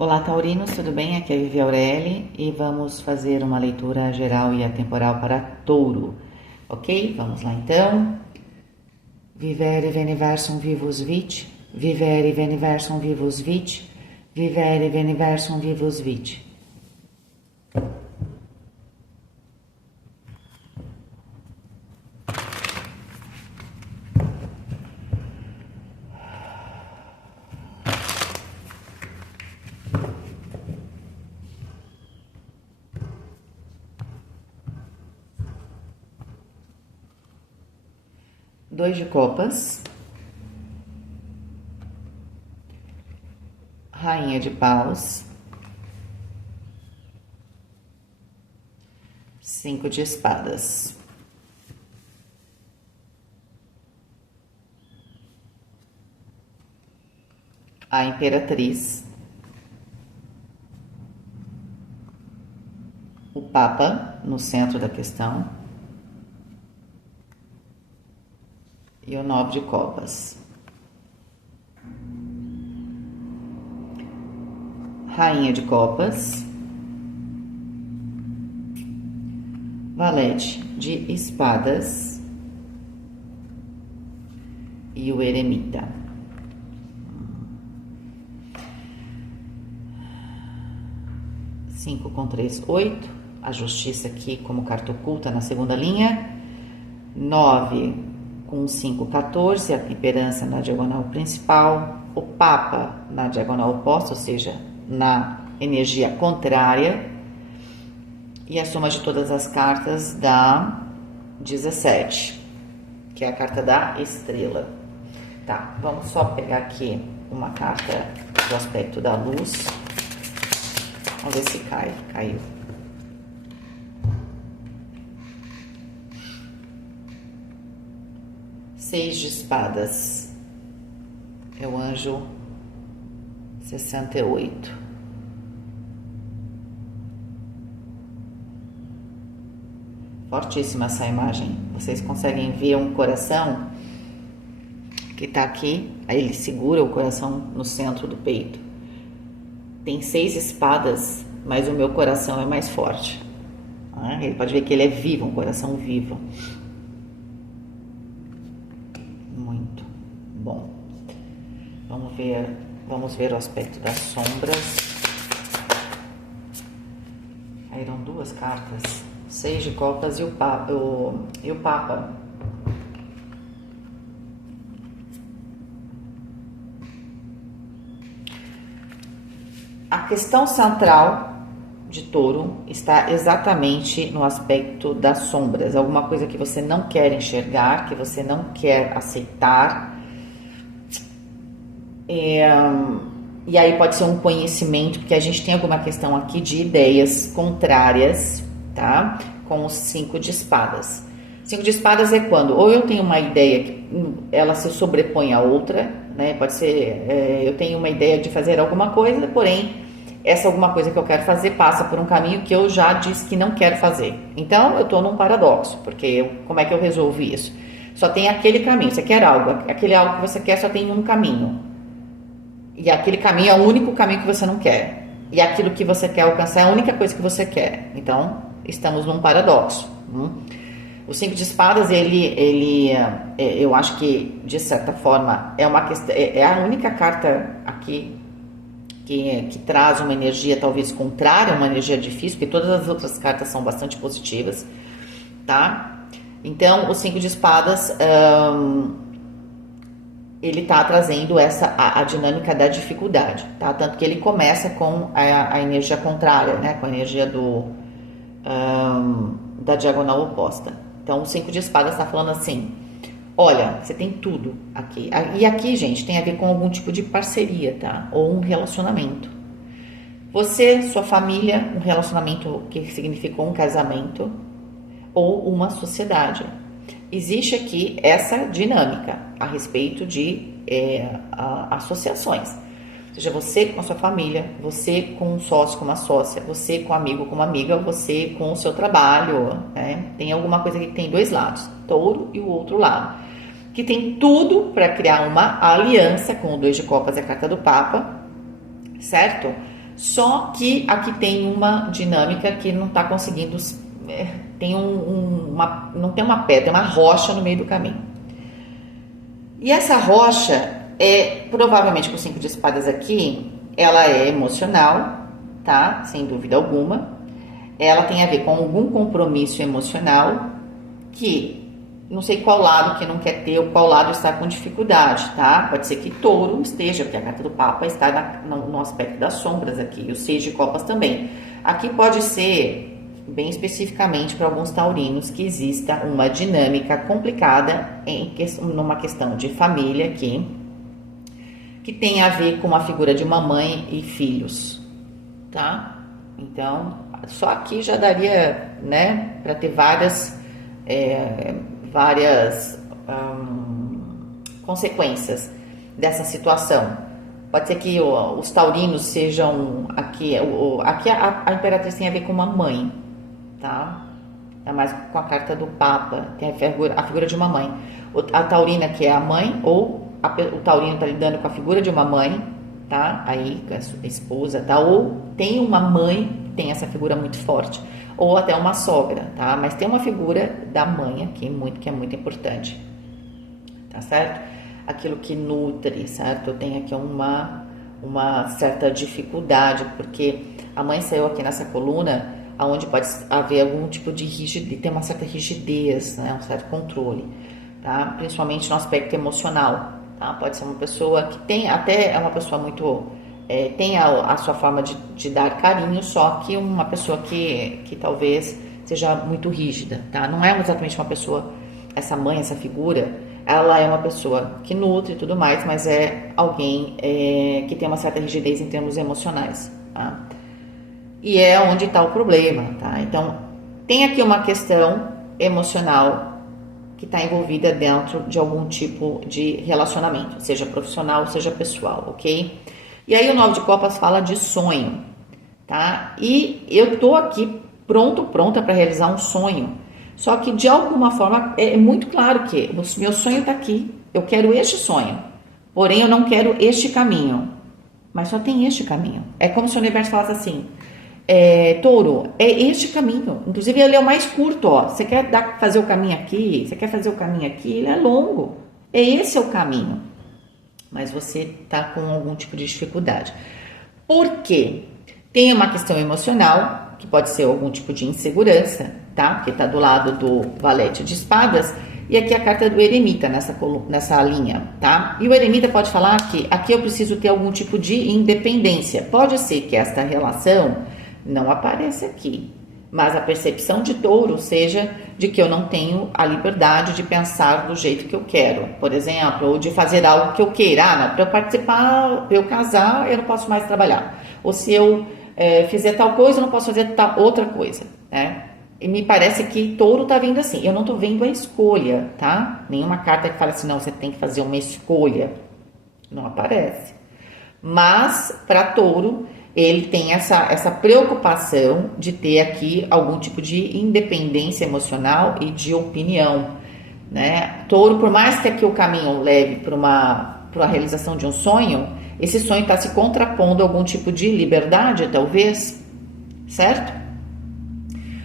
Olá, taurinos, tudo bem? Aqui é a Vivi Aureli e vamos fazer uma leitura geral e atemporal para touro, ok? Vamos lá então. Vivere veniversum vivus vit, vivere veniversum vivus vit, vivere veniversum vivus vit. Dois de copas, rainha de paus, 5 de espadas, a imperatriz, o papa no centro da questão e o 9 de copas. Rainha de copas, valete de espadas e o eremita. Cinco com 3, 8. A justiça aqui como carta oculta na segunda linha. 9 com 5, 14. A temperança na diagonal principal. O papa na diagonal oposta, ou seja, na energia contrária. E a soma de todas as cartas dá 17, que é a carta da estrela. Tá, vamos só pegar aqui uma carta do aspecto da luz. Vamos ver se caiu. Seis de espadas. É o anjo 68. Fortíssima essa imagem. Vocês conseguem ver um coração que tá aqui. Aí ele segura o coração no centro do peito. Tem 6 espadas, mas o meu coração é mais forte. Ele pode ver que ele é vivo, um coração vivo. Muito bom. Vamos ver o aspecto das sombras. Aí eram 2 cartas. 6 de copas e o papa. A questão central de touro está exatamente no aspecto das sombras. Alguma coisa que você não quer enxergar, que você não quer aceitar. E aí pode ser um conhecimento, porque a gente tem alguma questão aqui de ideias contrárias, tá? Com os 5 de espadas. 5 de espadas é quando ou eu tenho uma ideia que ela se sobrepõe a outra, né? Pode ser, eu tenho uma ideia de fazer alguma coisa, porém, essa alguma coisa que eu quero fazer passa por um caminho que eu já disse que não quero fazer. Então, eu estou num paradoxo, porque como é que eu resolvo isso? Só tem aquele caminho, você quer algo, aquele algo que você quer só tem um caminho. E aquele caminho é o único caminho que você não quer. E aquilo que você quer alcançar é a única coisa que você quer. Então, estamos num paradoxo. O 5 de espadas, eu acho que, de certa forma, é a única carta aqui que traz uma energia talvez contrária, uma energia difícil, porque todas as outras cartas são bastante positivas, tá? Então, o 5 de espadas, ele tá trazendo a dinâmica da dificuldade, tá? Tanto que ele começa com a energia contrária, né? Com a energia da diagonal oposta. Então, o 5 de espadas está falando assim: olha, você tem tudo aqui. E aqui, gente, tem a ver com algum tipo de parceria, tá? Ou um relacionamento. Você, sua família, um relacionamento que significou um casamento ou uma sociedade. Existe aqui essa dinâmica a respeito de associações. Ou seja, você com a sua família, você com um sócio, com uma sócia, você com um amigo, com uma amiga, você com o seu trabalho, né? Tem alguma coisa que tem 2 lados, touro e o outro lado, que tem tudo para criar uma aliança com o 2 de copas e a carta do papa, certo? Só que aqui tem uma dinâmica que não está conseguindo, tem não tem uma pedra, tem uma rocha no meio do caminho. E essa rocha provavelmente com o 5 de espadas aqui, ela é emocional, tá? Sem dúvida alguma. Ela tem a ver com algum compromisso emocional que não sei qual lado que não quer ter ou qual lado está com dificuldade, tá? Pode ser que touro esteja, porque a carta do Papa está no aspecto das sombras aqui, e o 6 de copas também. Aqui pode ser, bem especificamente para alguns taurinos, que exista uma dinâmica complicada numa questão de família aqui, que tem a ver com a figura de uma mãe e filhos, tá? Então, só aqui já daria, né, para ter várias consequências dessa situação. Pode ser que os taurinos sejam aqui a imperatriz tem a ver com uma mãe, tá? É mais com a carta do Papa, tem a figura de uma mãe. A taurina que é a mãe, ou o taurino está lidando com a figura de uma mãe, tá? Aí a sua esposa, tá? Ou tem uma mãe, tem essa figura muito forte, ou até uma sogra, tá? Mas tem uma figura da mãe aqui que é muito importante, tá certo? Aquilo que nutre, certo? Eu tenho aqui uma certa dificuldade, porque a mãe saiu aqui nessa coluna, onde pode haver algum tipo de rigidez, tem uma certa rigidez, né? Um certo controle, tá? Principalmente no aspecto emocional, tá? Pode ser uma pessoa que tem, até é uma pessoa muito, tem a sua forma de dar carinho, só que uma pessoa que talvez seja muito rígida, tá? Não é exatamente uma pessoa, essa mãe, essa figura, ela é uma pessoa que nutre e tudo mais, mas é alguém que tem uma certa rigidez em termos emocionais, tá? E é onde está o problema, tá? Então, tem aqui uma questão emocional que está envolvida dentro de algum tipo de relacionamento, seja profissional, seja pessoal, ok? E aí o 9 de copas fala de sonho, tá? E eu tô aqui pronta para realizar um sonho, só que de alguma forma é muito claro que o meu sonho está aqui, eu quero este sonho, porém eu não quero este caminho, mas só tem este caminho. É como se o universo falasse assim, touro, é este caminho, inclusive ele é o mais curto, ó. Você quer fazer o caminho aqui, você quer fazer o caminho aqui, ele é longo, esse é o caminho, mas você tá com algum tipo de dificuldade. Por quê? Tem uma questão emocional, que pode ser algum tipo de insegurança, tá? Porque tá do lado do valete de espadas, e aqui a carta do eremita nessa linha, tá? E o eremita pode falar que aqui eu preciso ter algum tipo de independência. Pode ser que esta relação não aparece aqui, mas a percepção de touro seja de que eu não tenho a liberdade de pensar do jeito que eu quero, por exemplo, ou de fazer algo que eu queira. Para eu participar, para eu casar, eu não posso mais trabalhar, ou se eu fizer tal coisa, eu não posso fazer outra coisa, né? E me parece que touro tá vendo assim, eu não tô vendo a escolha, tá? Nenhuma carta que fala assim, não, você tem que fazer uma escolha, não aparece. Mas para touro ele tem essa preocupação de ter aqui algum tipo de independência emocional e de opinião, né? Touro, por mais que aqui o caminho leve para a realização de um sonho, esse sonho está se contrapondo a algum tipo de liberdade, talvez, certo?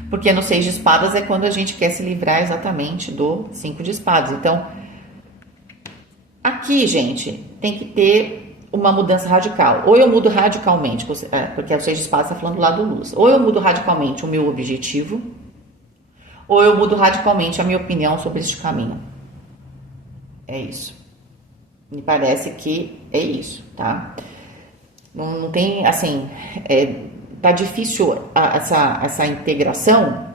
Porque no 6 de espadas é quando a gente quer se livrar exatamente do 5 de espadas. Então, aqui, gente, tem que ter uma mudança radical. Ou eu mudo radicalmente, porque o 6 de espadas está falando do lado luz. Ou eu mudo radicalmente o meu objetivo, ou eu mudo radicalmente a minha opinião sobre este caminho. É isso. Me parece que é isso, tá? Não tem, assim, tá difícil essa integração,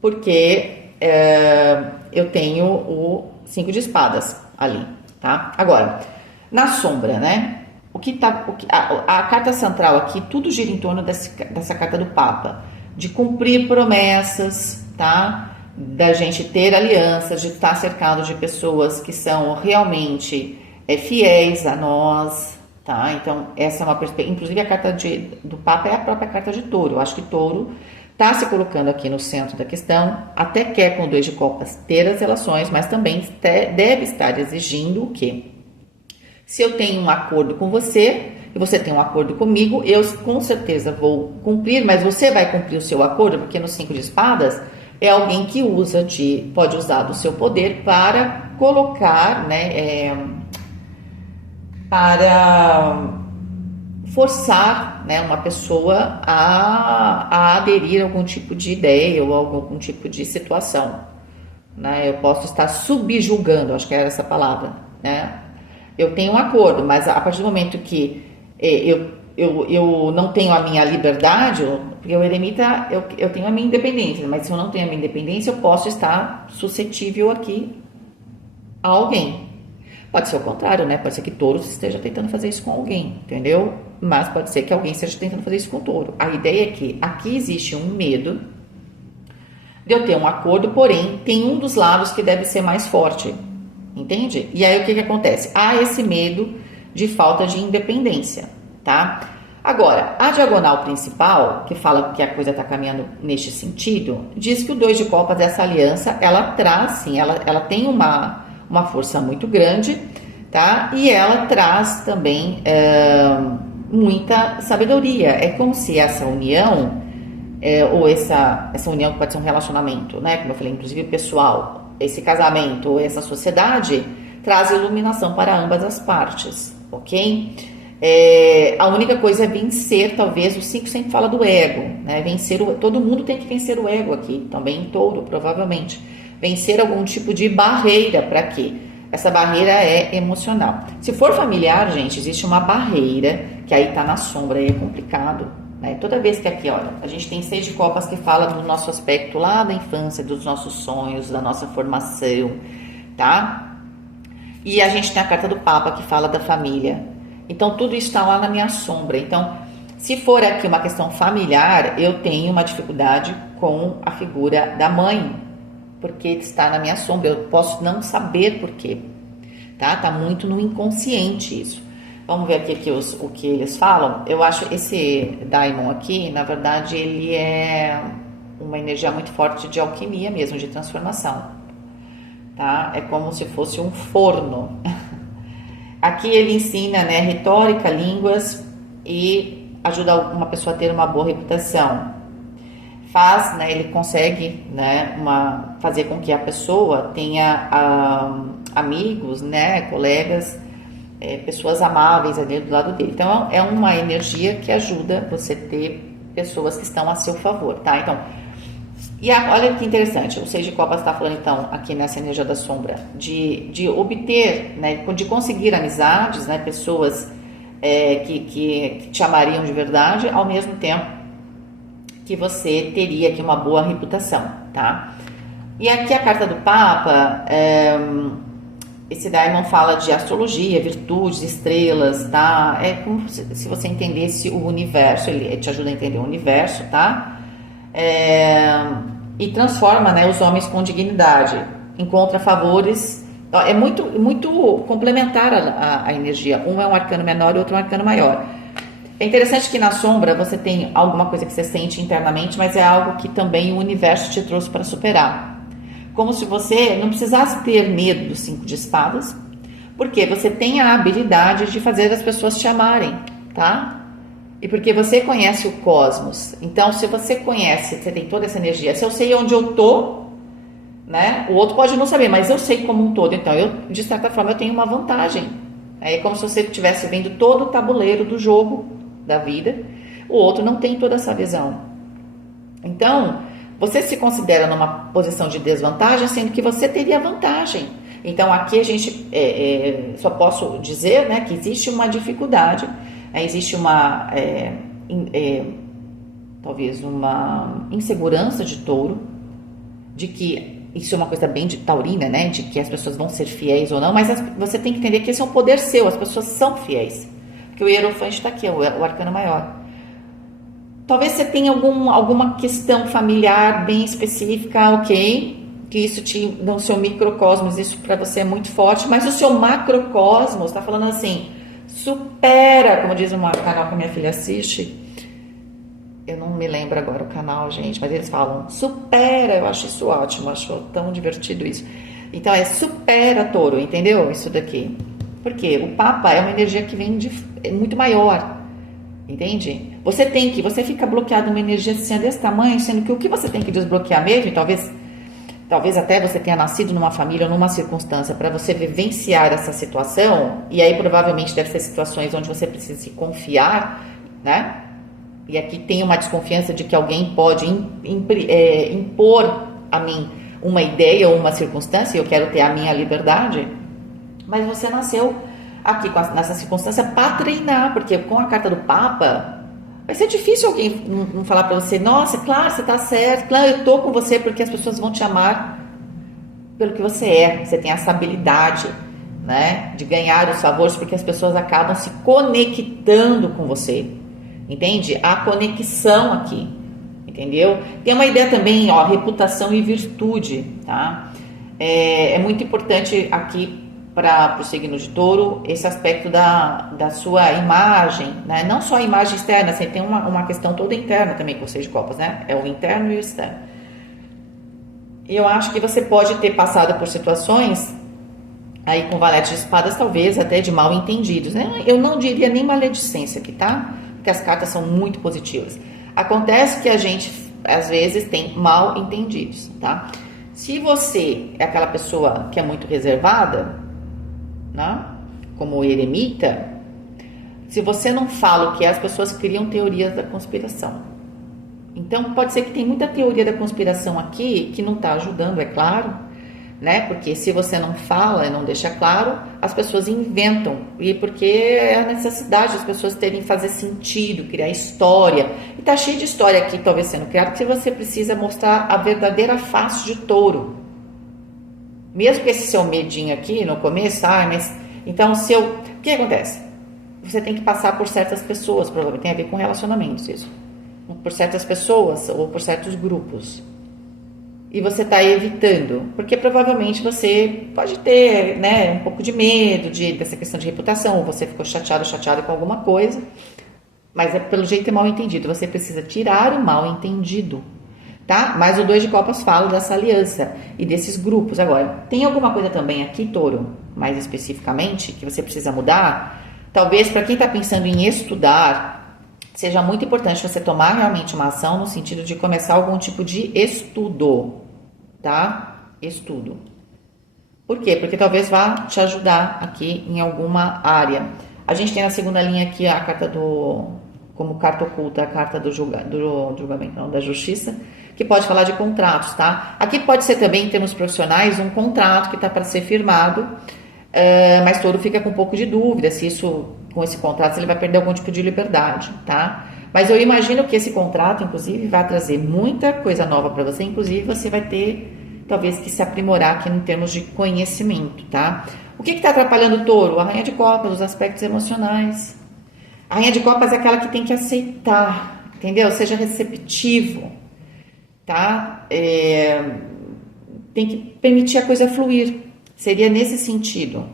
porque eu tenho o 5 de espadas ali, tá? Agora, na sombra, né? A carta central aqui, tudo gira em torno dessa carta do Papa, de cumprir promessas, tá? Da gente ter alianças, de estar cercado de pessoas que são realmente fiéis a nós, tá? Então, essa é uma perspectiva. Inclusive, a carta do Papa é a própria carta de touro. Eu acho que touro está se colocando aqui no centro da questão, até quer com o 2 de copas ter as relações, mas também deve estar exigindo o quê? Se eu tenho um acordo com você, e você tem um acordo comigo, eu com certeza vou cumprir, mas você vai cumprir o seu acordo, porque no 5 de espadas é alguém que pode usar do seu poder para colocar, né, para forçar, né, uma pessoa a aderir a algum tipo de ideia ou a algum tipo de situação, né? Eu posso estar subjugando, acho que era essa palavra, né? Eu tenho um acordo, mas a partir do momento que eu não tenho a minha liberdade, porque o eremita, eu tenho a minha independência, mas se eu não tenho a minha independência, eu posso estar suscetível aqui a alguém. Pode ser o contrário, né? Pode ser que touro esteja tentando fazer isso com alguém, entendeu? Mas pode ser que alguém esteja tentando fazer isso com touro. A ideia é que aqui existe um medo de eu ter um acordo, porém, tem um dos lados que deve ser mais forte, entende? E aí o que acontece? Há esse medo de falta de independência, tá? Agora, a diagonal principal, que fala que a coisa está caminhando neste sentido, diz que o 2 de copas, essa aliança, ela traz, sim, ela tem uma força muito grande, tá? E ela traz também muita sabedoria. É como se essa união, ou essa união que pode ser um relacionamento, né? Como eu falei, inclusive pessoal, esse casamento ou essa sociedade traz iluminação para ambas as partes, ok? A única coisa é vencer, talvez, o 5 sempre fala do ego, né? Todo mundo tem que vencer o ego aqui, também em touro, provavelmente. Vencer algum tipo de barreira, para quê? Essa barreira é emocional. Se for familiar, gente, existe uma barreira que aí tá na sombra, aí é complicado, né? Toda vez que aqui, olha, a gente tem 6 de copas que fala do nosso aspecto lá da infância, dos nossos sonhos, da nossa formação, tá? E a gente tem a carta do Papa que fala da família. Então, tudo está lá na minha sombra. Então, se for aqui uma questão familiar, eu tenho uma dificuldade com a figura da mãe, porque está na minha sombra, eu posso não saber por quê, tá? Tá muito no inconsciente isso. Vamos ver aqui o que eles falam. Eu acho esse Daimon aqui, na verdade, ele é uma energia muito forte de alquimia mesmo, de transformação, tá? É como se fosse um forno. Aqui ele ensina, né, retórica, línguas e ajuda uma pessoa a ter uma boa reputação. Né, ele consegue, né, fazer com que a pessoa tenha amigos, né, colegas, pessoas amáveis ali do lado dele. Então, é uma energia que ajuda você a ter pessoas que estão a seu favor, tá? Então, olha que interessante, o 6 de copas está falando, então, aqui nessa energia da sombra, de obter, né, de conseguir amizades, né, pessoas que te amariam de verdade, ao mesmo tempo que você teria aqui uma boa reputação, tá? E aqui a carta do Papa, esse Daimon fala de astrologia, virtudes, estrelas, tá? É como se você entendesse o universo, ele te ajuda a entender o universo, tá? E transforma, né, os homens com dignidade, encontra favores. É muito, muito complementar a energia. Um é um arcano menor e outro é um arcano maior. É interessante que na sombra você tem alguma coisa que você sente internamente, mas é algo que também o universo te trouxe para superar. Como se você não precisasse ter medo do 5 de espadas, porque você tem a habilidade de fazer as pessoas te amarem, tá? E porque você conhece o cosmos. Então, se você conhece, você tem toda essa energia. Se eu sei onde eu tô, né? O outro pode não saber, mas eu sei como um todo. Então, de certa forma, eu tenho uma vantagem. É como se você estivesse vendo todo o tabuleiro do jogo da vida, o outro não tem toda essa visão. Então, você se considera numa posição de desvantagem, sendo que você teria vantagem. Então, aqui a gente só posso dizer, né, que existe uma dificuldade, existe talvez uma insegurança de touro, de que isso é uma coisa bem de taurina, né, de que as pessoas vão ser fiéis ou não, mas você tem que entender que esse é um poder seu, as pessoas são fiéis. Que o Hierofante está aqui, o arcano maior. Talvez você tenha alguma questão familiar bem específica, ok? Que isso no seu microcosmos, isso para você é muito forte, mas o seu macrocosmos está falando assim, supera, como diz um canal que minha filha assiste, eu não me lembro agora o canal, gente, mas eles falam, supera, eu acho isso ótimo, acho tão divertido isso. Então, supera touro, entendeu? Isso daqui. Porque o Papa é uma energia que vem é muito maior, entende? Você fica bloqueado numa energia assim, desse tamanho, sendo que o que você tem que desbloquear mesmo, e talvez até você tenha nascido numa família ou numa circunstância para você vivenciar essa situação, e aí provavelmente deve ser situações onde você precisa se confiar, né? E aqui tem uma desconfiança de que alguém pode impor a mim uma ideia ou uma circunstância, e eu quero ter a minha liberdade, mas você nasceu aqui nessa circunstância para treinar, porque com a carta do Papa vai ser difícil alguém não falar para você, nossa, claro, você está certo, claro, eu tô com você, porque as pessoas vão te amar pelo que você é, você tem essa habilidade, né, de ganhar os favores, porque as pessoas acabam se conectando com você, entende? A conexão aqui, entendeu? Tem uma ideia também, ó, reputação e virtude, tá? É muito importante aqui para o signo de Touro esse aspecto da sua imagem, né? Não só a imagem externa, você tem uma questão toda interna também com o Seis de Copas, né? É o interno e o externo. E eu acho que você pode ter passado por situações aí com Valete de Espadas, talvez até de mal entendidos, né? Eu não diria nem maledicência aqui, tá? Porque as cartas são muito positivas. Acontece que a gente às vezes tem mal entendidos, tá? Se você é aquela pessoa que é muito reservada, né? Como o eremita, se você não fala o que é, as pessoas criam teorias da conspiração. Então pode ser que tem muita teoria da conspiração aqui que não está ajudando, é claro, né? Porque se você não fala e não deixa claro, as pessoas inventam, e porque é a necessidade das pessoas fazer sentido, criar história. E tá cheio de história aqui, talvez sendo criada, que você precisa mostrar a verdadeira face de Touro. Mesmo com esse seu medinho aqui no começo, mas então o que acontece? Você tem que passar por certas pessoas, provavelmente tem a ver com relacionamentos isso. Por certas pessoas ou por certos grupos. E você está evitando, porque provavelmente você pode ter, né, um pouco de medo dessa questão de reputação, ou você ficou chateado com alguma coisa, mas pelo jeito é mal entendido. Você precisa tirar o mal entendido. Tá? Mas o 2 de Copas fala dessa aliança e desses grupos. Agora, tem alguma coisa também aqui, Touro, mais especificamente, que você precisa mudar? Talvez para quem está pensando em estudar, seja muito importante você tomar realmente uma ação no sentido de começar algum tipo de estudo, tá? Estudo. Por quê? Porque talvez vá te ajudar aqui em alguma área. A gente tem na segunda linha aqui a carta como carta oculta, a carta do julgamento, não, da justiça, que pode falar de contratos, tá? Aqui pode ser também, em termos profissionais, um contrato que está para ser firmado, mas Touro fica com um pouco de dúvida se com esse contrato, ele vai perder algum tipo de liberdade, tá? Mas eu imagino que esse contrato, inclusive, vai trazer muita coisa nova para você, inclusive você vai ter, talvez, que se aprimorar aqui em termos de conhecimento, tá? O que está atrapalhando o Touro? A Rainha de Copas, os aspectos emocionais. A Rainha de Copas é aquela que tem que aceitar, entendeu? Seja receptivo, tá? Tem que permitir a coisa fluir. Seria nesse sentido.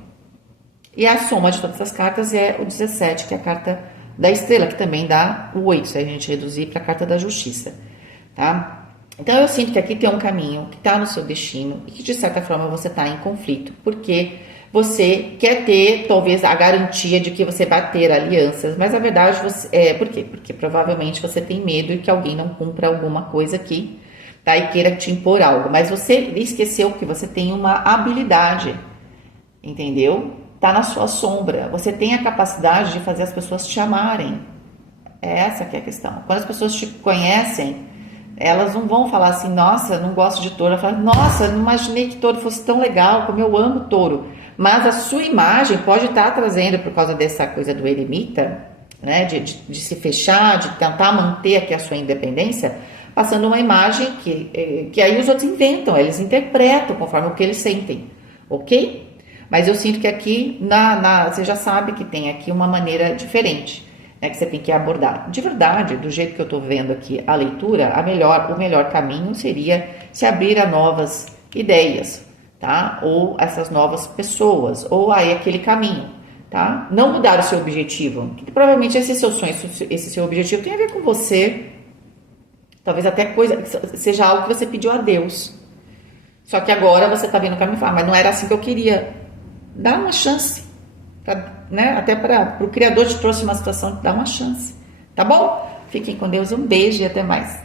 E a soma de todas as cartas é o 17, que é a carta da estrela, que também dá o 8, se a gente reduzir para a carta da justiça, tá? Então eu sinto que aqui tem um caminho que está no seu destino e que de certa forma você está em conflito, porque você quer ter talvez a garantia de que você vai ter alianças, mas a verdade por quê? Porque provavelmente você tem medo de que alguém não cumpra alguma coisa aqui, tá? E queira te impor algo, mas você esqueceu que você tem uma habilidade, entendeu? Tá na sua sombra, você tem a capacidade de fazer as pessoas te amarem. Essa que é a questão. Quando as pessoas te conhecem, elas não vão falar assim, nossa, não gosto de Touro. Elas falam, nossa, não imaginei que Touro fosse tão legal, como eu amo Touro. Mas a sua imagem pode estar trazendo, por causa dessa coisa do eremita, né, de se fechar, de tentar manter aqui a sua independência, passando uma imagem que aí os outros inventam, eles interpretam conforme o que eles sentem, ok? Mas eu sinto que aqui, você já sabe que tem aqui uma maneira diferente, né, que você tem que abordar. De verdade, do jeito que eu estou vendo aqui a leitura, o melhor caminho seria se abrir a novas ideias, tá? Ou essas novas pessoas, ou aí aquele caminho, tá? Não mudar o seu objetivo, que provavelmente esse seu sonho, esse seu objetivo tem a ver com você, talvez até seja algo que você pediu a Deus. Só que agora você está vendo o caminho e fala, mas não era assim que eu queria. Dá uma chance, né, até para o Criador te trouxe uma situação que dá uma chance. Tá bom? Fiquem com Deus, um beijo e até mais.